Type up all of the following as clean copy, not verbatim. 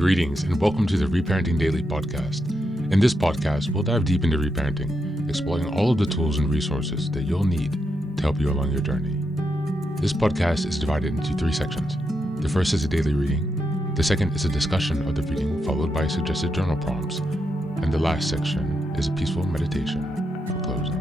Greetings and welcome to the Reparenting Daily podcast. In this podcast, we'll dive deep into reparenting, exploring all of the tools and resources that you'll need to help you along your journey. This podcast is divided into 3 sections. The first is a daily reading. The second is a discussion of the reading followed by suggested journal prompts. And the last section is a peaceful meditation for closing.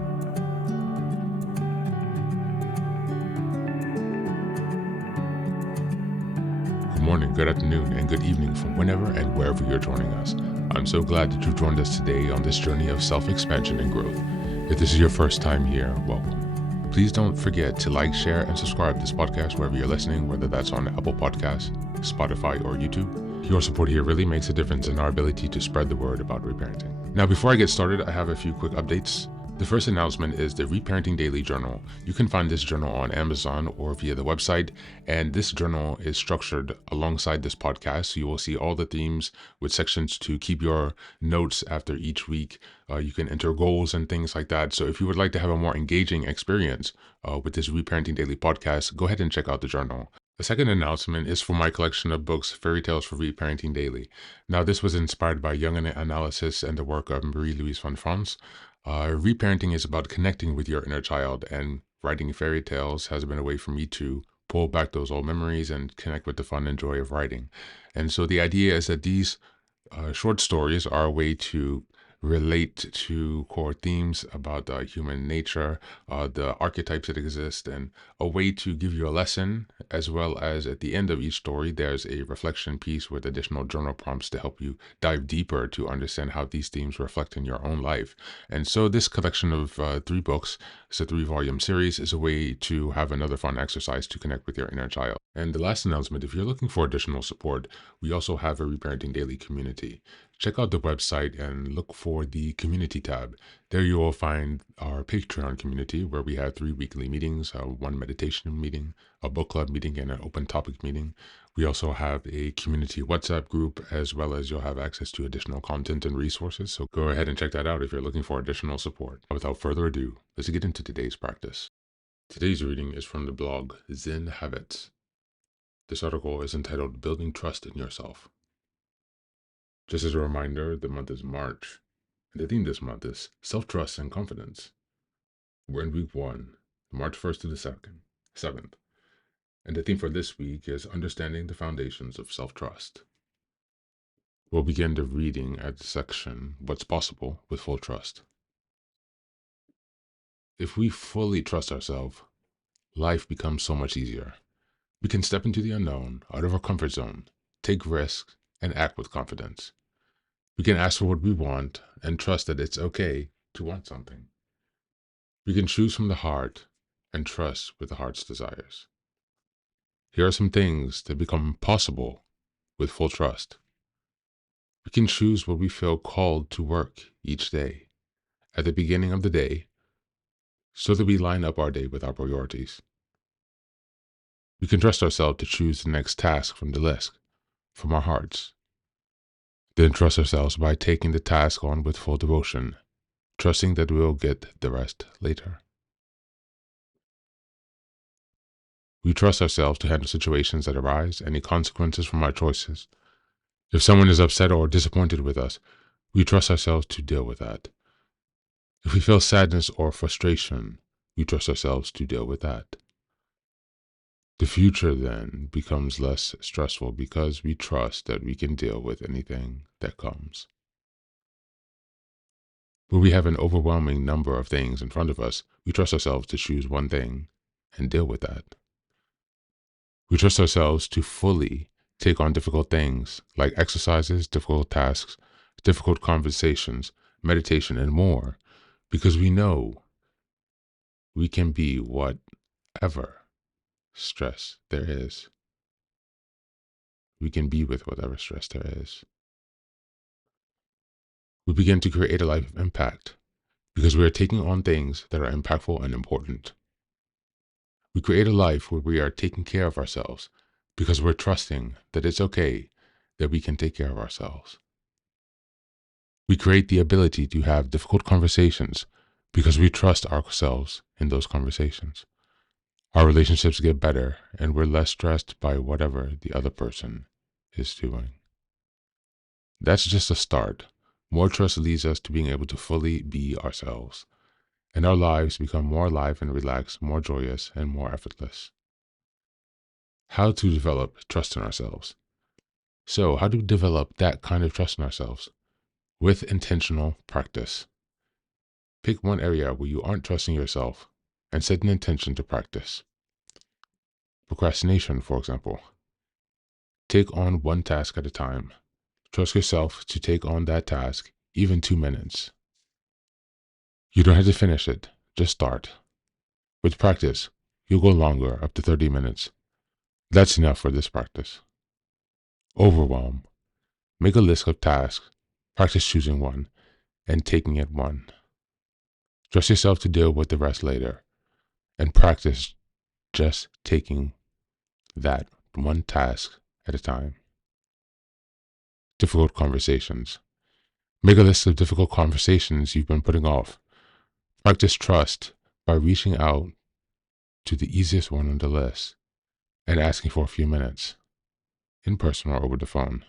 Good morning, good afternoon, and good evening from whenever and wherever you're joining us. I'm so glad that you've joined us today on this journey of self-expansion and growth. If this is your first time here, welcome. Please don't forget to like, share, and subscribe to this podcast wherever you're listening, whether that's on Apple Podcasts, Spotify, or YouTube. Your support here really makes a difference in our ability to spread the word about reparenting. Now, before I get started, I have a few quick updates. The first announcement is the Reparenting Daily Journal. You can find this journal on Amazon or via the website, and this journal is structured alongside this podcast, so you will see all the themes with sections to keep your notes after each week. You can enter goals and things like that. So if you would like to have a more engaging experience with this Reparenting Daily podcast, go ahead and check out the journal. The second announcement is for my collection of books, Fairy Tales for Reparenting Daily. Now, this was inspired by Jungian analysis and the work of Marie-Louise von Franz. Reparenting is about connecting with your inner child, and writing fairy tales has been a way for me to pull back those old memories and connect with the fun and joy of writing. And so the idea is that these short stories are a way to relate to core themes about human nature, the archetypes that exist, and a way to give you a lesson, as well as at the end of each story, there's a reflection piece with additional journal prompts to help you dive deeper to understand how these themes reflect in your own life. And so this collection of 3 books, it's a 3-volume series, is a way to have another fun exercise to connect with your inner child. And the last announcement, if you're looking for additional support, we also have a Reparenting Daily community. Check out the website and look for the community tab. There you will find our Patreon community, where we have 3 weekly meetings, 1 meditation meeting, a book club meeting, and an open topic meeting. We also have a community WhatsApp group, as well as you'll have access to additional content and resources. So go ahead and check that out if you're looking for additional support. Without further ado, let's get into today's practice. Today's reading is from the blog Zen Habits. This article is entitled Building Trust in Yourself. Just as a reminder, the month is March, and the theme this month is self-trust and confidence. We're in week 1, March 1st to the 7th, and the theme for this week is understanding the foundations of self-trust. We'll begin the reading at the section, What's Possible with Full Trust. If we fully trust ourselves, life becomes so much easier. We can step into the unknown, out of our comfort zone, take risks, and act with confidence. We can ask for what we want and trust that it's okay to want something. We can choose from the heart and trust with the heart's desires. Here are some things that become possible with full trust. We can choose what we feel called to work each day, at the beginning of the day, so that we line up our day with our priorities. We can trust ourselves to choose the next task from the list, from our hearts. Then trust ourselves by taking the task on with full devotion, trusting that we'll get the rest later. We trust ourselves to handle situations that arise, any consequences from our choices. If someone is upset or disappointed with us, we trust ourselves to deal with that. If we feel sadness or frustration, we trust ourselves to deal with that. The future then becomes less stressful because we trust that we can deal with anything that comes. When we have an overwhelming number of things in front of us, we trust ourselves to choose one thing and deal with that. We trust ourselves to fully take on difficult things like exercises, difficult tasks, difficult conversations, meditation, and more, because we know we can be whatever stress there is. We can be with whatever stress there is. We begin to create a life of impact because we are taking on things that are impactful and important. We create a life where we are taking care of ourselves because we're trusting that it's okay that we can take care of ourselves. We create the ability to have difficult conversations because we trust ourselves in those conversations. Our relationships get better and we're less stressed by whatever the other person is doing. That's just a start. More trust leads us to being able to fully be ourselves, and our lives become more alive and relaxed, more joyous, and more effortless. How to develop trust in ourselves. So, how do we develop that kind of trust in ourselves? With intentional practice. Pick one area where you aren't trusting yourself and set an intention to practice. Procrastination, for example. Take on one task at a time. Trust yourself to take on that task, even 2 minutes. You don't have to finish it, just start. With practice, you'll go longer, up to 30 minutes. That's enough for this practice. Overwhelm. Make a list of tasks, practice choosing one, and taking it one. Trust yourself to deal with the rest later, and practice just taking that one task at a time. Difficult conversations. Make a list of difficult conversations you've been putting off. Practice trust by reaching out to the easiest one on the list and asking for a few minutes, in person or over the phone.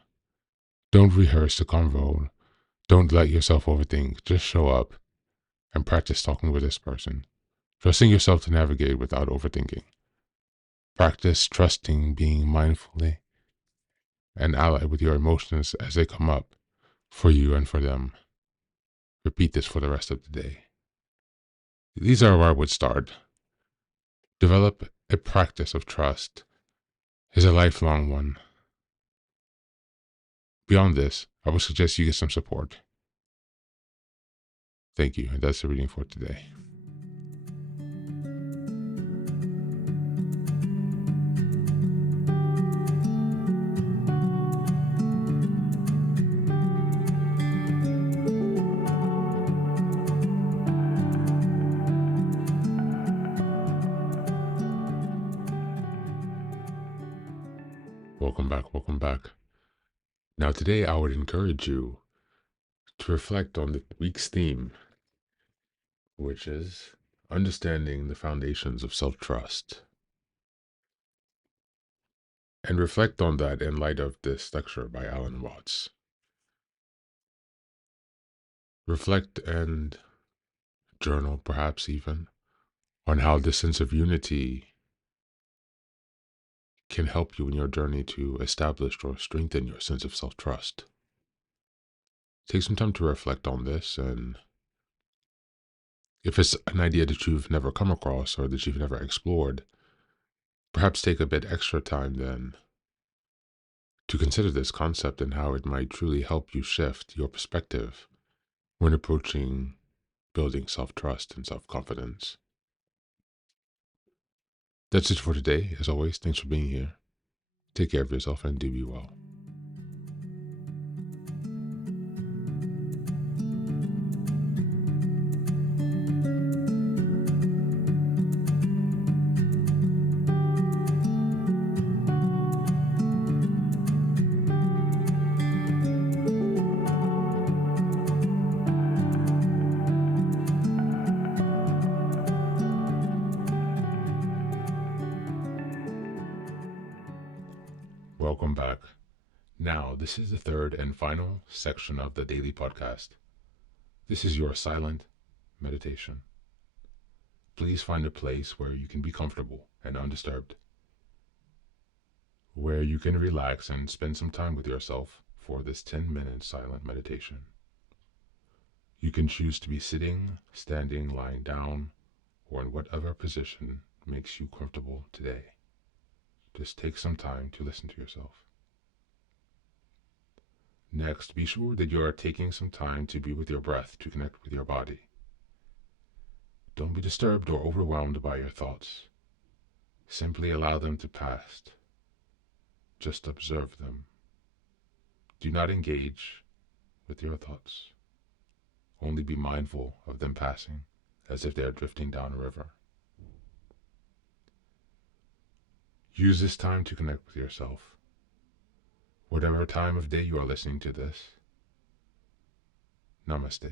Don't rehearse the convo. Don't let yourself overthink. Just show up and practice talking with this person, trusting yourself to navigate without overthinking. Practice trusting being mindfully and allied with your emotions as they come up for you and for them. Repeat this for the rest of the day. These are where I would start. Develop a practice of trust is a lifelong one. Beyond this, I would suggest you get some support. Thank you, and that's the reading for today. Welcome back, welcome back. Now today I would encourage you to reflect on the week's theme, which is understanding the foundations of self-trust. And reflect on that in light of this lecture by Alan Watts. Reflect and journal, perhaps even, on how this sense of unity can help you in your journey to establish or strengthen your sense of self-trust. Take some time to reflect on this, and if it's an idea that you've never come across or that you've never explored, perhaps take a bit extra time then to consider this concept and how it might truly help you shift your perspective when approaching building self-trust and self-confidence. That's it for today. As always, thanks for being here. Take care of yourself and do be well. Welcome back. Now, this is the third and final section of the daily podcast. This is your silent meditation. Please find a place where you can be comfortable and undisturbed, where you can relax and spend some time with yourself for this 10-minute silent meditation. You can choose to be sitting, standing, lying down, or in whatever position makes you comfortable today. Just take some time to listen to yourself. Next, be sure that you are taking some time to be with your breath to connect with your body. Don't be disturbed or overwhelmed by your thoughts. Simply allow them to pass. Just observe them. Do not engage with your thoughts. Only be mindful of them passing, as if they are drifting down a river. Use this time to connect with yourself. Whatever time of day you are listening to this, Namaste.